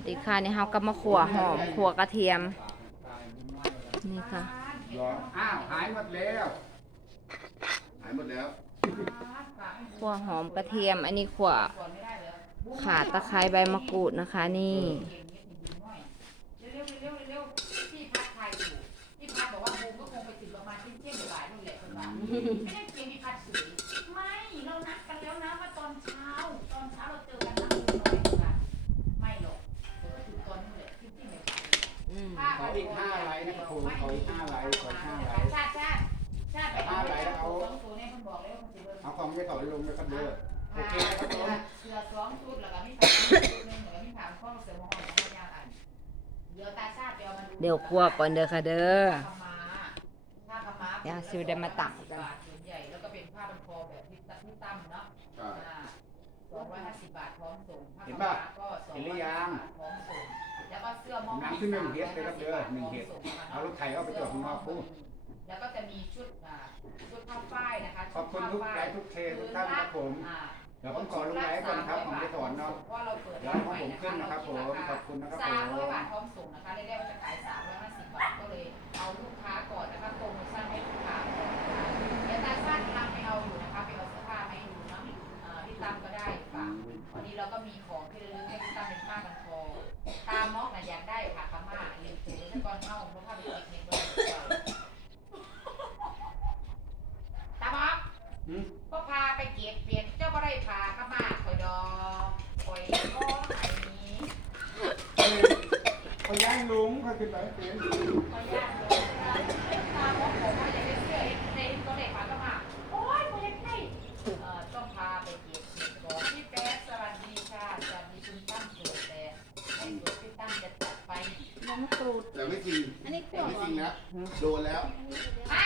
วัสดีค่ะนี่เฮาก็มาขัวหอมขัวกระเทียม นี่ค่ะเหรออ้าวหายหมดแล้วหายหมดแล้วขัวหอมกระเทียม อันนี้ขัวข่าตะไคร้ใบมะกรูดนะคะ นี่เร็วๆเร็วๆเร็วๆพี่พัดไทยอยู่พี่พัดบอกว่าบูมก็คงไปถึงประมาณเที่ยงเที่ยงบ่ายๆนู่นแหละคนว่า มาดูเดี๋ยวขัวก่อนเด้อค่ะเด้อผ้าขาวม้าผ้าขาวม้าอย่าซื้อได้มาตักบาทส่วนใหญ่แล้วก็เป็นผ้าบันคอแบบที่ตัดที่ตั้มเนาะใช่สองร้อยห้าสิบบาทพร้อมส่งผ้าเห็นขาวป่ะม้าก็สองเห็นหร้รืออยยังพร้อมส่งแล้วก็เสื้อมอมน้ำที่หนึ่งเฮ็ดเลยครับเด้อหนึ่งเฮ็ดเอารถไถเอาไปจอดข้างนอกปุ๊บแล้วก็จะมีชุดอ่าชุดผ้าฝ้ายนะคะขอบคุณทุกไลน์ทุกเททุกท่านครับผมอ่า เดี๋ยวผมขอลงไลน์ก่อนนะครับผมจะสอนเนาะเพราะเราเปิดเดี๋ยวของผมขึ้นนะครับผมขอบคุณนะครับผมสามร้อยบาทพร้อมส่งนะคะเรียกได้ว่าจะขายสามร้อยห้าสิบบาทก็เลยเอาลูกค้าก่อนนะคะโปรโมชั่นให้ลูกค้าก่อนนะคะเดี๋ยวตาสั้นกำลังไปเอาอยู่นะคะไปเอาเสื้อผ้ามาให้ดูเนาะเอ่อพี่ตั้มก็ได้ฝากวันนี้เราก็มีของที่ระลึกให้พี่ตั้มเป็นผ้ากันคอตามม็อกน่ะอยากได้ผ้าขาวม่าเรียนสูงแล้วก่อนเข้าเพราะผ้าเป็นเทคนิคด้วยตาม็อก หืม ก็พาไปเก็บเปลี่ยนเจ้าก็ได้พาเข้ามาคอยดอกคอยก็ไหนนี้ เอาย่างลุงเขาขึ้นไปเปลี่ยน คอยย่างเลยตามว่าผมว่าอยากได้เสื้อในตัวเด็กพาเข้ามา โอ๊ยไม่ได้เอ่อต้องพาไปเก็บเห็ดก่อนพี่แป๊ะสวัสดีค่ะสวัสดีคุณตั้มเกิดแต่ให้ตัวพี่ตั้มจะจัดไป น้ำ มะกรูด แต่ไม่จริงอันนี้แต่ไม่จริงนะโดนแล้ว ฮะ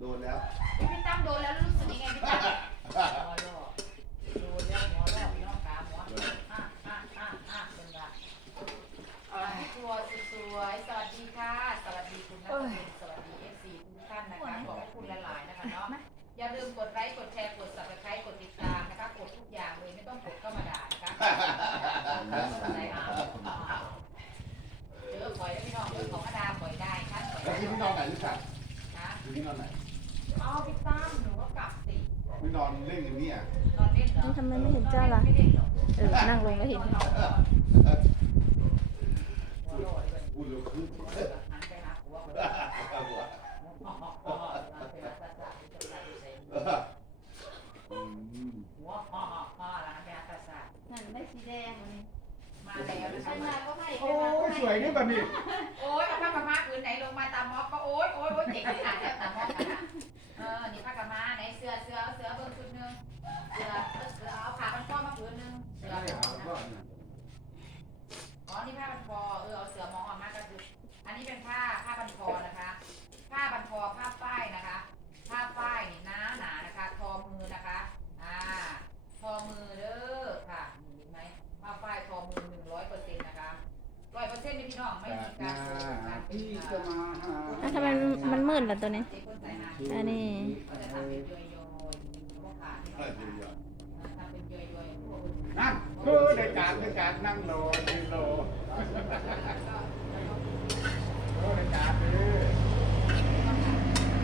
โดนแล้ว พี่ตั้มโดนแล้วรู้สึกยังไงพี่ตั้มหมอหลอกำไมไม่เห็นเจ้าล่ะไม่เล่นหรอกเออ นั่งลงก็เห็นนอนก่อนพูดพูดเร็วขึ้นหันไปหาผัวก่อนหัวห่อห่อแล้วหันไปหาตาสานั่นได้สีแดงนี่มาแล้วนะคะมาก็ให้โอ้ยสวยนี่แบบนี้โอ้ยเอาผ้ากำมาผืนไหนลงมาตามม็อบก็โอ๊ยโอ๊ยโอ๊ยเจ็บขนาดแล้วตามม็อบนะเออนี่ผ้ากำมา ดี๋ยวนย่อยๆพวกนั่งคือในการในการนั่งรอยืนรอโอ้ในการเลย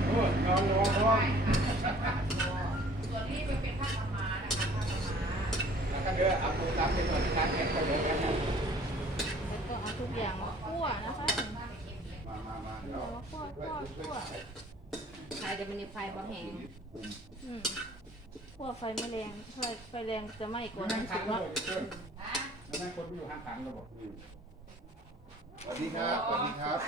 โอ้นอนรอรอส่วนนี้เป็นผ้าขาวม้านะคะผ้าขาวม้าแล้วก็เด้อเอาตัวรับไปตรวจการแข็งตัวเดียวกันนะแล้วก็เอาทุกอย่างมาคั่วนะคะ มามามาเดี๋ยว เอามาคั่วคั่วคั่วใครจะมันนี่ ไฟบ่แห้งอืมคั่วไฟไม่แรงไฟไฟแรงจะไหม้ก่อนนั่งมันขังเราเพิ่มฮะแล้วนั่งคนที่อยู่ข้างขังราบอกสวัสดีครับ สวัสดีครับ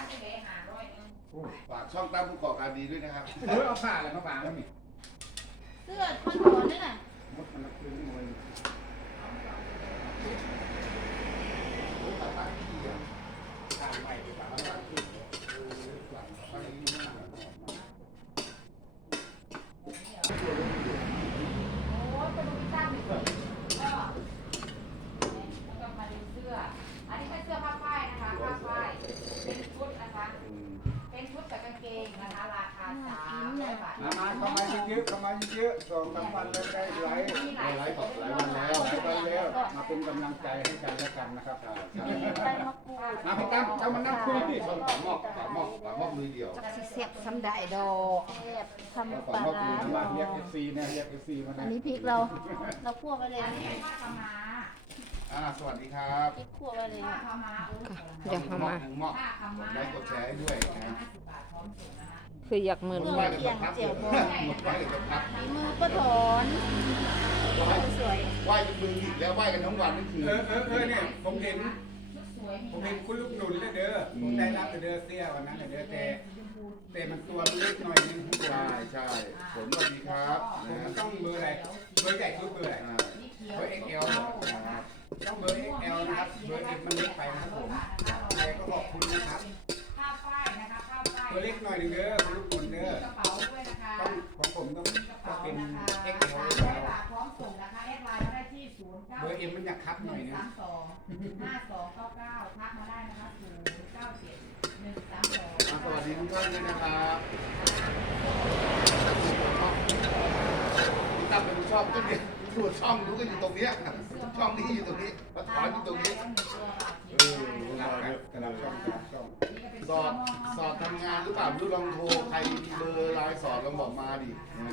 ฝากช่องตั้มผู้ก่อการดีด้วยนะครับเฮ้ยเอาผ้าอะไรมาฝากแล้วนี่เสื้อคอนโทรลนี่น่ะ มดมันคืนนี่เลยทางใหม่ดีกว่าแล้วก็คือไปนี่นะ โอ้ยไปดูพี่ตั้มดิก็แล้วก็มาดูเสื้อ อันนี้เป็นเสื้อผ้าฝ้ายนะคะ ผ้าฝ้าย เป็นชุดนะคะ เป็นชุดกับกางเกงนะคะ ราคาสามร้อยบาท มามาเข้ามาเยอะๆเข้ามาเยอะๆสองสามวันแล้วได้ไลฟ์มีหลายไลฟ์ก่อนหลายวันแล้วหลายวันแล้วมาเป็นกกำลังใจให้กันและกันนะครับมีใบมะกรูดมาพี่ตั้มตั้มมานั่งคุยดิต้นปากหม้อปากหม้อปากหม้อมือเดียวจักสิเสียบสำได้ดอกแซ่บทำปาปลากหม้อร้ามือมาเรียกเอฟซีนะเรียกเอฟซีมาอันะนนี้พริกเราเราคั่วไปเลยอันนะนี้เป็นผ้าขาวม้าอ่าสวัสดีครับพริกคั่วไปเลยผ้าอะขาวม้าโอ้ยเดี๋ยวเข้ามาหม้อผ้าขาวม้ากดไลค์กดแชร์ให้ด้วยนะ ห้าสิบบาทพร้อมส่งนะคะคืออยากมือเครื่องไหว้เคียกันงพักเจียวบองไหว้กันพักฝีมือป้าถอนสวยไหว้กันมืออีกแล้วไหว้กันทั้งวันทั้งคืนเออเออเออเนี่ยผมเห็นชุดสวยมีผมเห็นคุณลูกหนุนเลยเด้อผมได้รับเด้อเสี้ยวันนั้นเด้อแต่แต่มันตัวมันเล็กหน่อยนึงใช่ใช่ผลสวัสดีครับผมนะมันต้องเบอร์อะไรเบอร์ใหญ่คือเบอร์อะไรอ่าสีเขียวเบอร์ XL ครับต้องเบอร์ XL นะครับเบอร์ X มันเล็กไปนะครับผมแต่ก็ขอบคุณนะครับ ตัวเล็กหน่อยหนึงเด้อคุณลูกหนุนเด้อ กระเป๋าด้วยนะคะต้องของผมต้องมีกระต้อเป๋างเป็นนะคะ XL สามร้อยบาทพร้อมส่งนะคะแอดไลน์มาได้ที่ศูนย์เก้าเบอร์ M มันอยากคับหหน่อยนึ่งนึงสามสองห้าสองเก้าเก้าทักมาได้นะคะศูนย์เก้าเจ็ดหนึ่งสามสองสวัสดีทุกท่านด้วยนะครับพี่ตั้มเป็นชอบก็เนี่ยดูช่องดูก็อยู่ตรงเนี้ยช่องนี้อยู่ตรงนี้มาถอนอยู่ตรงนี้ เออรับครับกำลังช่องกำลังช่องสอบสอบทำงานหรือเปล่าไม่รู้ลองโทรใครเบอร์ไลน์สอบลองบอกมาดินะ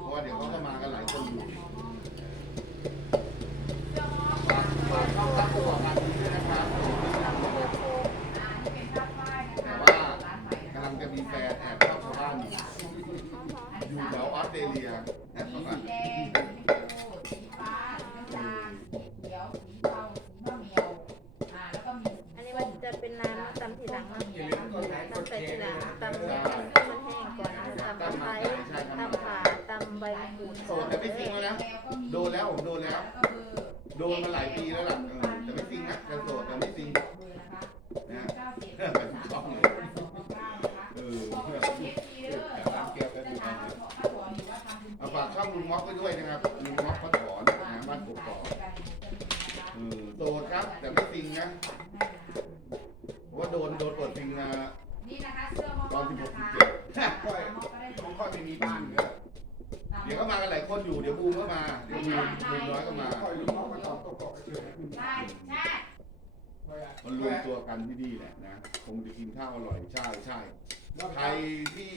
เพราะว่าเดี๋ยวเขาก็มากันหลายคนอยู่ อนมที่นะผมคะสิบเจ็ดค่อยผมค่อยไม่มีบ้านเด้อเดี๋ยวก็มากันหลายคนอยู่ เดี๋ยวบูมก็มา เดี๋ยวบูมบูมน้อยก็มา ค่อยลูกน้องมาตอบตกตกเฉยใช่ใช่มันรวมตัวกันที่นี่แหละนะ คงจะกินข้าวอร่อย ใช่ใช่ใครที่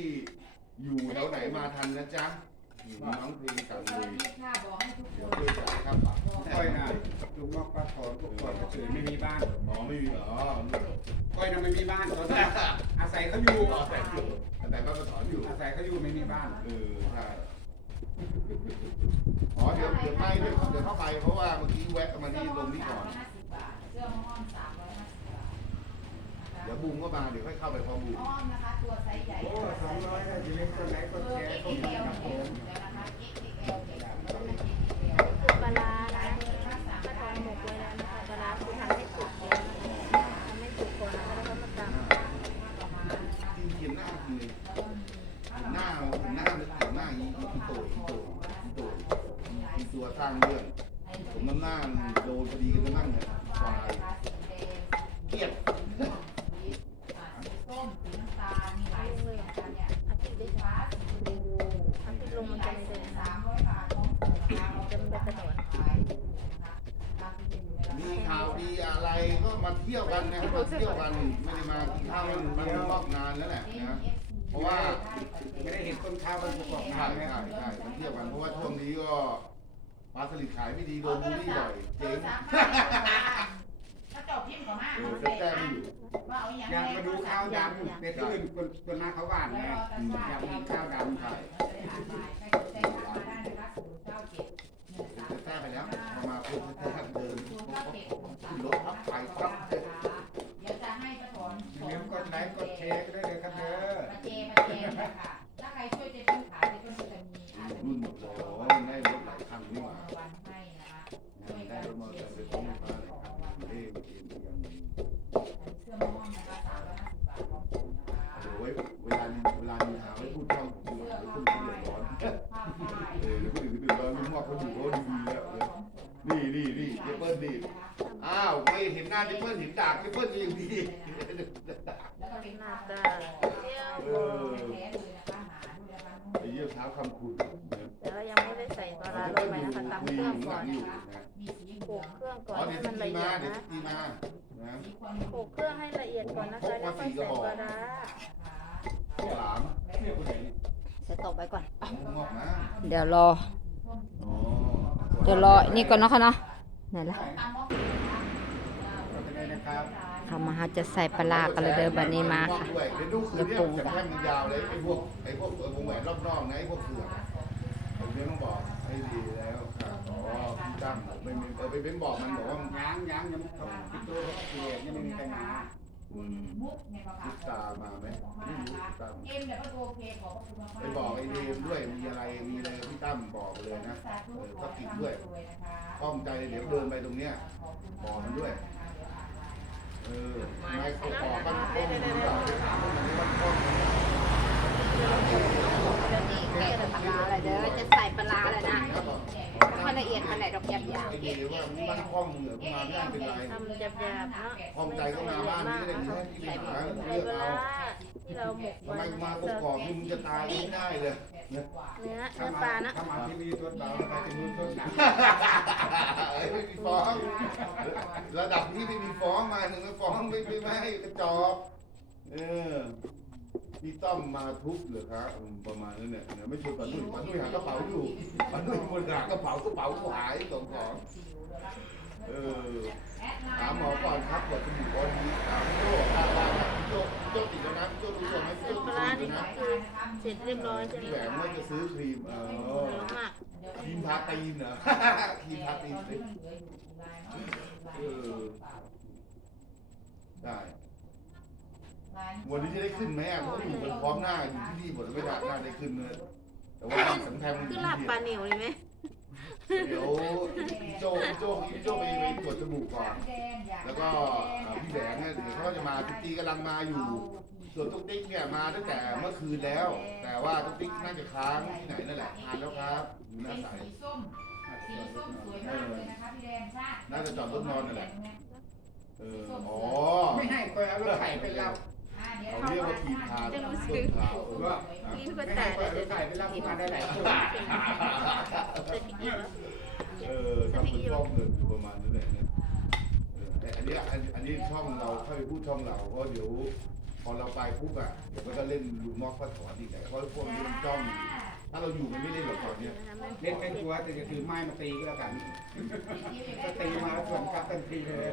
อยู่แถวไหนมาทันนะจ๊ะ อยู่น้องเพลงสั่งเลวัสยค่ะบอกให้ทุกคเดี๋ยวนช่วยจ่ายค่าปรับค่อยนะลูกน้องปลาถอนพวกก่อนเฉยไม่มีบ้านอ๋อไม่มีเหรอค่อยนะไม่มีบ้านตอนนี้อาศัยเขาอยู่อ๋อแต่อยู่แต่ก็มาถอนอยู่อาศัยเขาอยู่ไม่มีบ้านเออใช่อ๋อเดี๋ยวเดี๋ยวไปเดี๋ยวเดี๋ยวเข้าไปเพราะว่าเมื่อกี้แวะมานี่ลงนี่ก่อนเสื้อมอมสามร้อยห้าสิบบาทเดี๋ยวบูมก็มาเดี๋ยวค่อยเข้าไปพร้อมบูมอ้อมนะคะตัวไซส์ใหญ่โอ้สองร้อยได้อยู่เล่นคนไหนก็เบอแชร์ร์ผม XXL ครับผม ที่ยวกันนะครับมาเที่ยวกันไม่ได้มากินข้าวมันมันรอบนานแล้วแหละนะเพราะว่าไม่ได้เห็นต้นข้าวมันประกอบใช่งานไหมใช่ใช่มาเที่ยวกันเพราะว่าช่วงนี้ก็ปลาสลิดขายไม่ดีโดนบูลลี่บ่อยเจ๊งถ้าจบพิมพ์ก่อนมาเออแต่แต้มไม่อยู่ว่าเอาอย่างอยากมาดูข้าวดำแต่ที่อื่นคนคนนาเขาหวานไงอยากมีข้าวดำไทยใครสนใจทักมาได้นะคะศูนย์เก้าเจ็ดหนึ่งสามแต่แต้มไปแล้วพอมาปุ๊บแต้มเดินศูนย์เก้าเจ็ดหนึ่งสามขึ้นรถพับไปปั๊บ นหน้าเจเปิ้ลเห็นดากเจเปิ้ลก็ยังดีแล้วก็เป็นหผ้าน้าฝ้าตายเที่ยวเออแท้เลยนะคะหาดูนะคะนุ่มไอ้เยี่ยมเท้าคำคุณแต่ว่ายังไม่ได้ใส่ปลาร้าลงไปนะคะตำเครื่องก่อนอยู่นะมีสีโขลกเครื่องก่อนอ๋อให้เดี๋ยวมันตีละเอีมายดเดี๋ยวนะตีมานะสีควันโขลกเครื่องให้ละเอียดก่อนนะคะแล้วค่อยใส่ปลาร้าข้าวหลามใส่ต่อไปก่อนผมงอกนะเดี๋ยวรออ๋อเดี๋ยวรอ นี่ก่อนนะคะเนาะไหนล่ะ ตามมอก นะครับ เขามาเขาจะใส่ปลาร้ากันเลยเด้อบัดนี้มาค่ะด้วยเดี๋ยวดูคืนนี้จะแท่งมันยาวเลยไอ้พวกไอ้พวกวงแหวนรอบนอกนะไอ้พวกเสือกผมยังต้องบอกให้ดีแล้วครับอ๋อพี่ตั้มไม่มีเออไปเป็นบอกมันบอกว่าย้างย้างยังเขาปิดตัวเกลียดยังไม่มีใครมาอืมมุกเนี่ยมาค่ะลูกตามาไหมไม่รู้พี่ตั้มเอ็มเดี๋ยวก็ตัวโอเคขอบคุณมากๆไปบอกไอ้เดมด้วยมีอะไรมีอะไรพี่ตั้มบอกเลยนะเออก็กินด้วยข้องใจเดี๋ยวเดินไปตรงเนี้ยบอกมันด้วยเออ ไม่ขอขอบ้าไปถามมันนี้ว่าข้องไหมแกจะปลาอะไรเด้อจะใส่ปลาร้าเลยนะมันละเอียดขนาดดอกยับยาบไอ้เดมว่ามันข้องเหนือมาไม่ได้เป็นไรทำยับยาบๆเนาะข้องใจก็มาบ้านนี้ก็ได้มีแค่ที่หาใส่เลือกปลาเอาร้า ที่เราหมกทำไมไว้มาปกกอกนี่มึงจะตายไม่ได้เลยเนี่ยเนื้อถ้าเนื้อมาปลานะ ถ้ามาที่นี่ต้นเบาแล้วไปที่นู่นต้นหนักเอ้ยไม่มีฟ้อง ระดับนี้ไม่มีฟ้องมาหนึ่งแล้วฟ้องไม่ไม่ไม่ให้กระจอกเออพี่ต้อมมาทุบเหรอครับอืมประมาณนั้นเนี่ยเนี่ยไม่ชวนปานุ่ยปานุ่ยหากระเป๋าอยู่ปานุ่ยคนหากระเป๋ากระเป๋ากูหายสองของเออถามหมอก่อนครับปวดจมูกวันนี้ถามพี่โจ้ถามว่าพี่ โจ้พี่โจ้ติดแล้วนะพี่โจ้รู้ตัวไหมพี่ใส่โจ้ปติดลาร้าแล้วนี่ก็นะคือเสร็จเรียบร้อยใช่ไหมพี่แหวคะงว่าจะซื้อครีมเออหมักครีมทาตีนเหรอ ครีมทาตีนสิเออได้ วันนี้จะได้ขึ้นไหมอะเพราะอยู่กันพร้อมหน้าอยู่ที่นี่หมดไม่ได้หน้าได้ขึ้นเลยแต่ว่าสังแทนมันอคืยู่อลาบที่ปลาเหนียวเลยไหม เดี๋ยวพี่โจพี่โจพี่โจไปไปตรวจจมูกก่อน แล้วก็อ่าพี่แหวงเนี่ยเดี๋ยวเขาจะมาพี่ตีกำลังมาอยู่ ส่วนตุ๊กติ๊กเนี่ยมาตั้งแต่เมื่อคืนแล้ว แต่ว่าตุ๊กติ๊กน่าจะค้างที่ไหนนั่นแหละทานแล้วครับอยู่หเป็น้านใสสีส้ม สีส้มสวยมากเลยนะคะพี่แดงชาติน่าจะจอดรถนอนนั่นแหละเอออ๋อไม่ให้ก็เอารถไถไปรับอ่า เขาเรียกว่าครีมทาต้นขาวเออว่าลิ้นก็ไม่แตให้กก็เลยเอารถไถไปรับมาได้หลายคนเออทำเป็นช่องเงินประมาณนั้นแหละเนี่ยแต่อันนี้อันนี้ช่องเราค่อยพูดช่องเราเพราะเดี๋ยวพอเราไปปุ๊บอะเดี๋ยวมันก็เล่นลูมอกก็ถอนอีกแต่เพราะพวกนี้มันจ้องถ้าเราอยู่มันไม่เล่นหรอกตอนเนี้ยเล่นเป็นตัวแต่จะถือไม้มาตีก็แล้วกันก็ตีมาแล้วส่วนกลับทันทีเลย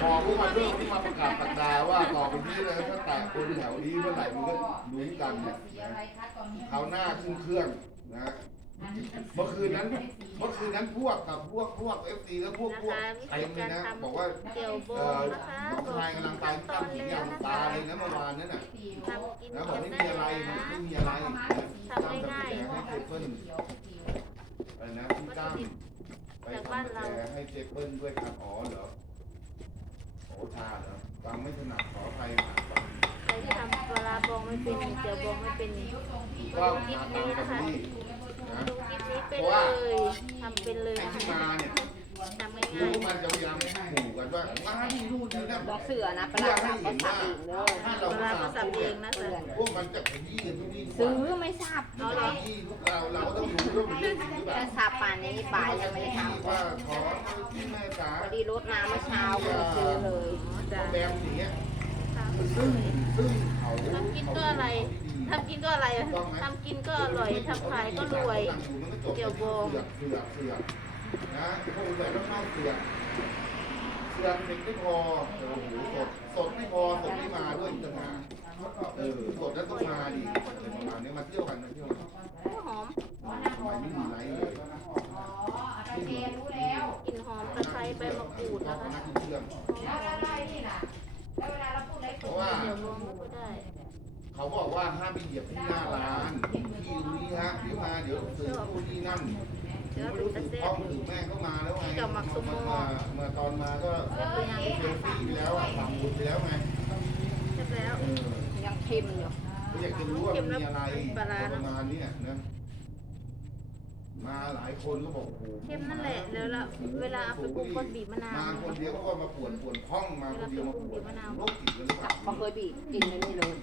พอพวกมันเริ่มที่มาประกาศสักดาว่าต่อไปนี้เลยถ้าแตะคนแถวนี้เมื่อไหร่มันก็รู้กันเนี่ยนะเขาวหน้าขึ้นเครื่องนะ เมื่อคืนนั้น เมื่อคืนนั้นพวกกับพวกพวกเอฟซีแล้วพวกพวกเต็มเลยนะ บอกว่าเกี่ยวโบเอ่อนะคะน้องชายกำลังไปตั้งหินอย่างตาเลยนะเมื่อวานนั้นน่ะทำกินนะบอกไม่มีอะไรไม่มีอะไรนะทำง่ายๆตั้งแต่ให้เจเปิ้ลอะไรนะพี่ตั้มไปทำแต่ให้เจเปิ้ลด้วยครับอ๋อเหรอโอ้ชาเหรอฟัง ไม่ถนัดขออภัยหาฟังใครที่ทำปลาร้าบองไม่เป็นเจียวบองไม่เป็นนี่ถูกต้องมาตามกันนี่นะ บอกเสือนะปเพื่ลาอให้สับก็เห็นสัว่าบเองเด้อถ้าๆเราปลาร้าก็สับเองนะจ๊ะพวกมันจะขยี้กันที่นี่ซื้อไม่ทราบเอาเราที่พวกเราเราก็ต้องรู้ว่ามันเรื่องจริงหรือเปล่าแต่สับป่านนี้ป่ายยังไม่ได้ทว่าขอที่แม่จ๋าำพอดีรถมาเมื่อเช้าก็เลยซื้อเลยจ้ะแบมอย่างเงี้ยซึ่งซึ่งเขาทำกินก็อะไรทำกินก็อะไรทำกินก็อร่อยทำขายก็รวยเดี๋ยวบองเสือกเสือกเสือกนะพวกแบบต้องเข้าเสือ กเสือกเด็กไม่พอโอ้โหสดสดไม่พอสดไม่มาด้วยอีกต่างหากเออสดแล้วต้องมาดิอะไรประมาณนี้มาเที่ยวกันมาเที่ยวกันหอมทำไมไม่มีไลฟ์เลยอ๋ออาจารย์เจรู้แล้วกลิ่นหอมตะไคร้ใบมะกรูดนะคะนักเชื่อมแล้วแล้วอะไรนี่ล่ะแล้วเวลาเราพูดอะไรเพราะว่าเจียวบองก็ได้เขาบอกว่าห้ามไปเหยียบที่หน้าร้านที่นี้ฮะเดี๋ยวมาเดี๋ยวสื่อผู้ที่นั่นไม่รู้สึกพ่อหรือแม่เข้ามาแล้วไงมามาตอนมาก็เซลฟี่ไปแล้วอะฝังบุญไปแล้วไง เสร็จแล้ว เอ อยังเค็มอยู่ก็อยากจะรู้ว่ามันมีอะไรประมาณนี้นะ มาหลายคนก็บอกโอ้โหเข้มนั่นแหละแล้วละเวลาเอาไปปรุงก็บีบมะนาว มาคนเดียวก็มาปวดปวดห้องมาคนเดียวมาปวดโรคจิตกันหรือเปล่าพอเคยบีบกินเลยนี่เลย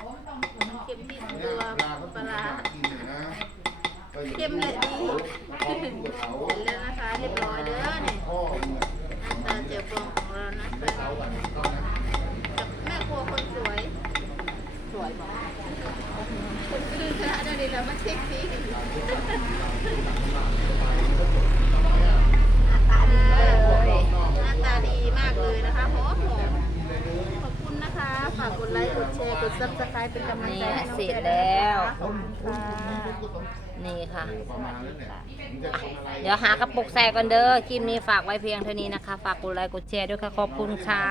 ผมต้องมีคนนอกเค็มที่เนี่ตัยวเวลาเขาปลาร้า กินเนี่ยนะก็อย่างเค็มเลยดีเขาพูดกับเขาเห็นแล้วนะคะ เรียบร้อยเด้อเนี่ยพ่อมึงอะหน้าตาเจียวบองของเรานะไม่เขาอะเขานะกับแม่ครัวคนสวยสวยบอก คนคือคณะเดียวนี้เรามาเช็คฟีหน้าตาดีเลยน้าตาดีมากเลยนะคะหอมหอมขอบคุณนะคะ ฝากกดไลค์กดแชร์กดซับสไครป์เป็นกำลังใจให้น้องเสร็จแล้ว ขอบคุณค่ะนี่ค่ะ เดี๋ยวหากระปุกใส่ก่อนเด้อ คลิปนี้ฝากไว้เพียงเท่านี้นะคะ ฝากกดไลค์กดแชร์ด้วยค่ะ ขอบคุณค่ะ